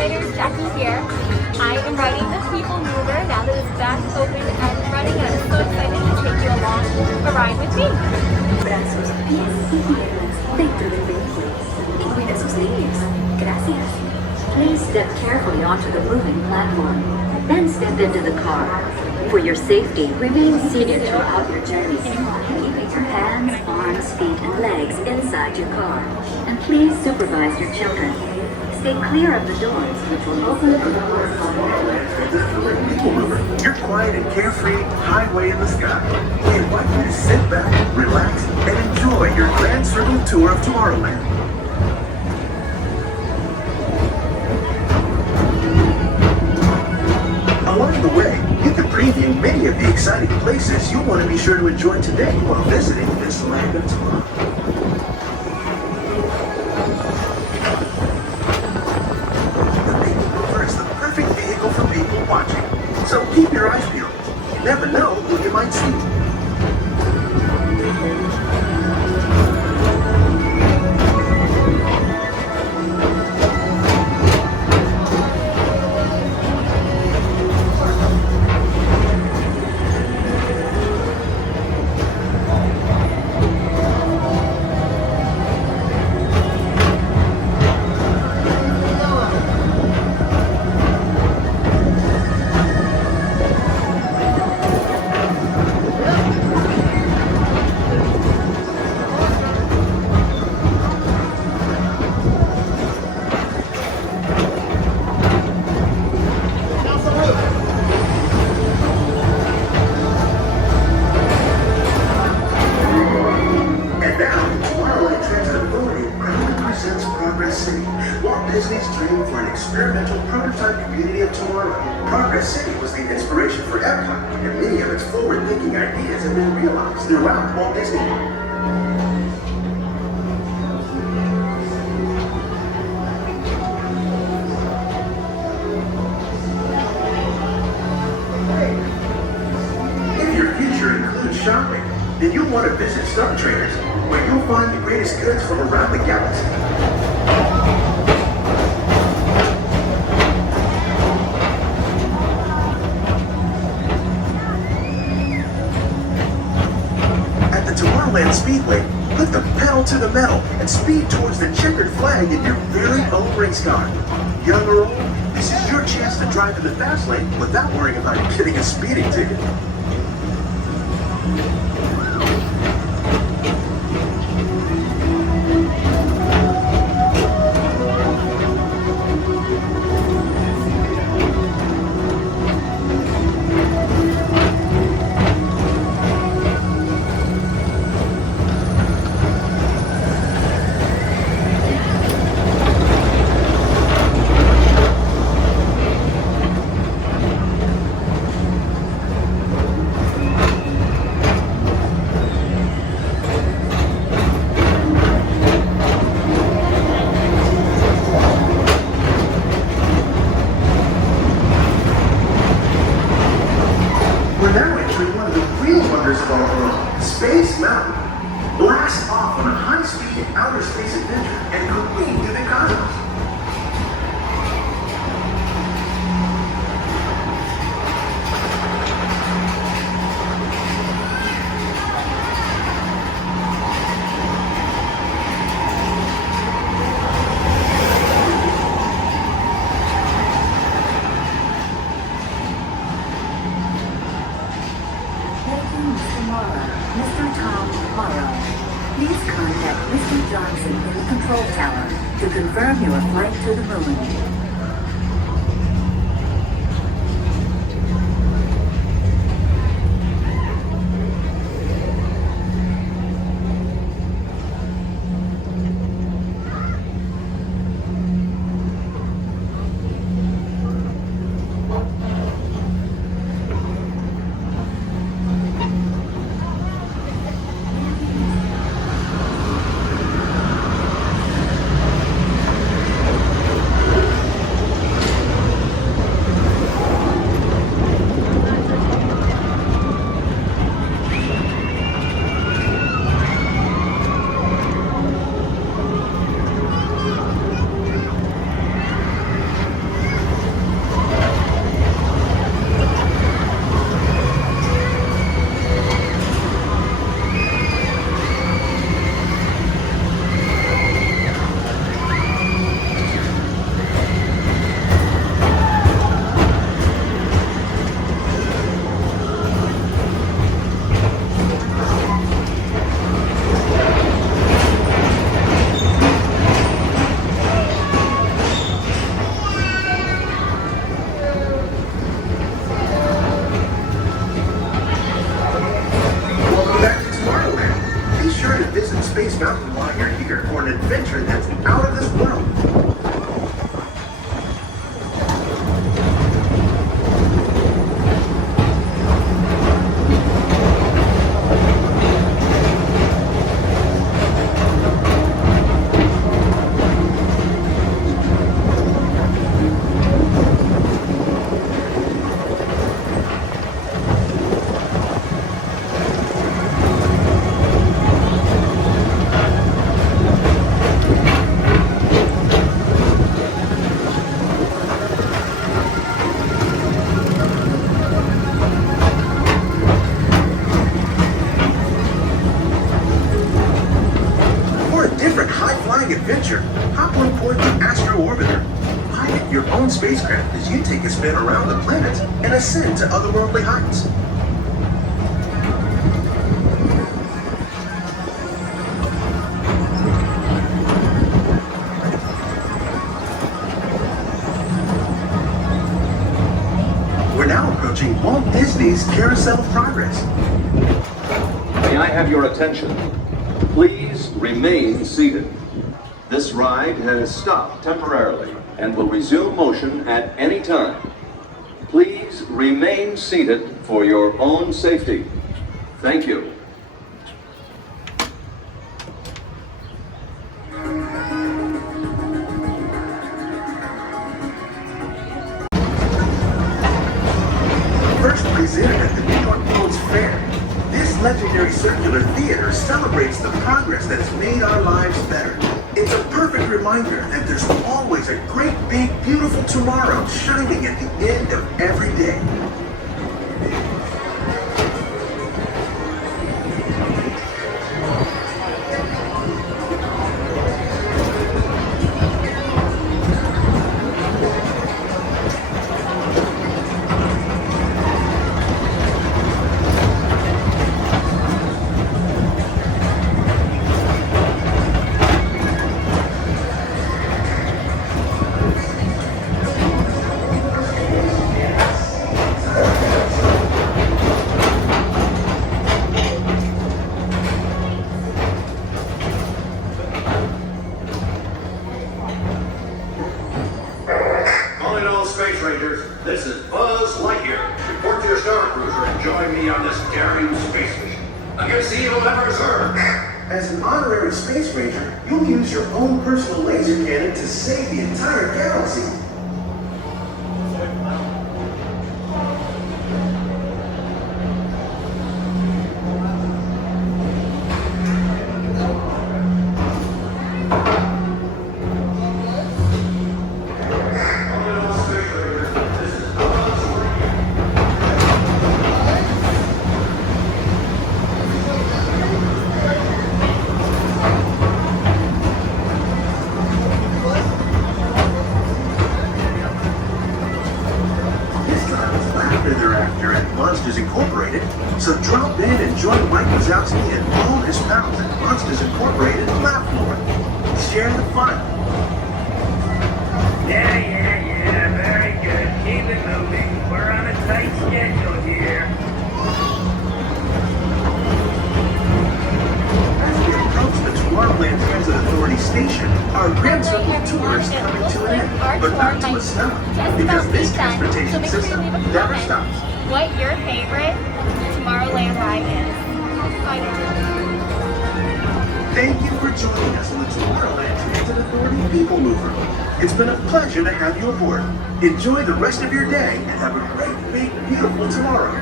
Fighters, Jackie here. I am riding the Peoplemover now that it's back open and running, and I'm so excited to take you along a ride with me. Brazos, pies y piernas dentro del vehículo y cuida sus niños. Gracias. Please step carefully onto the moving platform, then step into the car. For your safety, remain seated throughout your journey, keeping your hands, arms, feet, and legs inside your car. And please supervise your children. Stay clear of the doors, which will open the door Peoplemover, your quiet and carefree highway in the sky. We invite you to sit back, relax, and enjoy your Grand Circle tour of Tomorrowland. Along the way, you can preview many of the exciting places you want to be sure to enjoy today while visiting this land of tomorrow. For people watching. So keep your eyes peeled. You never know who you might see. Walt Disney's dream for an experimental prototype community of tomorrow. Progress City was the inspiration for Epcot, and many of its forward-thinking ideas have been realized throughout Walt Disney World. If your future includes shopping, then you'll want to visit Star Traders, where you'll find the greatest goods from around the galaxy. Tomorrowland Speedway, put the pedal to the metal and speed towards the checkered flag in your very own race car. Young or old, this is your chance to drive in the fast lane without worrying about getting a speeding ticket. We're now entering one of the real wonders of our world, Space Mountain. Blast off on a high-speed outer space adventure and careen through the cosmos. Please contact Mr. Johnson in the control tower to confirm your flight to the moon. orbiter. Pilot your own spacecraft as you take a spin around the planet and ascend to otherworldly heights. We're now approaching Walt Disney's Carousel of Progress. May I have your attention? Please remain seated. This ride has stopped temporarily and will resume motion at any time. Please remain seated for your own safety. Thank you. First presented at the New York World's Fair, this legendary circular theater celebrates the progress that has made our lives better. It's a perfect reminder that there's always a great, big, beautiful tomorrow shining at the end of every day. Calling all space rangers, this is Buzz Lightyear. Report to your star cruiser and join me on this daring space mission against the evil Emperor Zurg. As an honorary space ranger, you'll use your own personal laser cannon to save the entire galaxy. Thereafter at Monsters Incorporated, so drop in and join Mike Wazowski and all his pals at Monsters Incorporated Laugh More. Share the fun. Yeah, very good. Keep it moving. We're on a tight schedule here. As we approach the Tomorrowland Transit Authority station, our Grand Circle tour is coming to an end, but not to a stop, because this transportation system never stops. What your favorite Tomorrowland ride is. Thank you for joining us on the Tomorrowland Transit Authority Peoplemover. It's been a pleasure to have you aboard. Enjoy the rest of your day and have a great, big, beautiful tomorrow.